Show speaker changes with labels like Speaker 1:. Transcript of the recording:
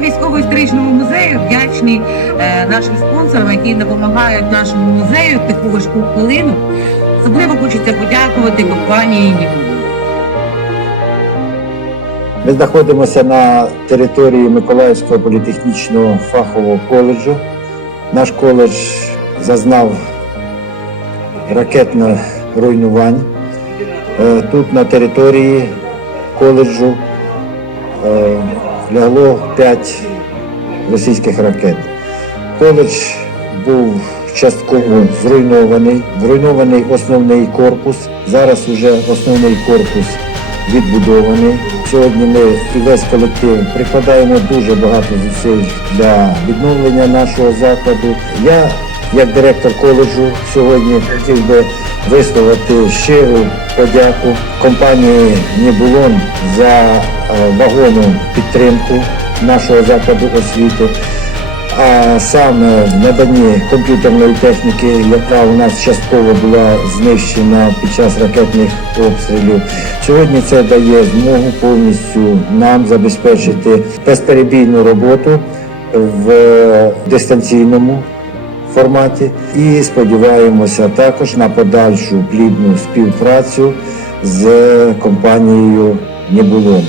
Speaker 1: військово-історичному музею вдячні е, нашим спонсорам, які допомагають нашому музею таку важку хвилину. Особливо хочеться подякувати компанії «Нібулу».
Speaker 2: Ми знаходимося на території Миколаївського політехнічного фахового коледжу. Наш коледж зазнав ракетних руйнувань. Е, Тут на території коледжу е, лягло 5 російських ракет. Коледж був частково зруйнований, зруйнований основний корпус. Зараз вже основний корпус відбудований. Сьогодні ми і весь колектив прикладаємо дуже багато зусиль для відновлення нашого закладу. Я, як директор коледжу, сьогодні хотів би висловити щиру подяку компанії Нібулон за е, вагону підтримку нашого закладу освіти а саме в наданні комп'ютерної техніки, яка у нас частково була знищена під час ракетних обстрілів. Сьогодні це дає змогу повністю нам забезпечити безперебійну роботу в дистанційному форматі і сподіваємося також на подальшу плідну співпрацю з компанією Небулон.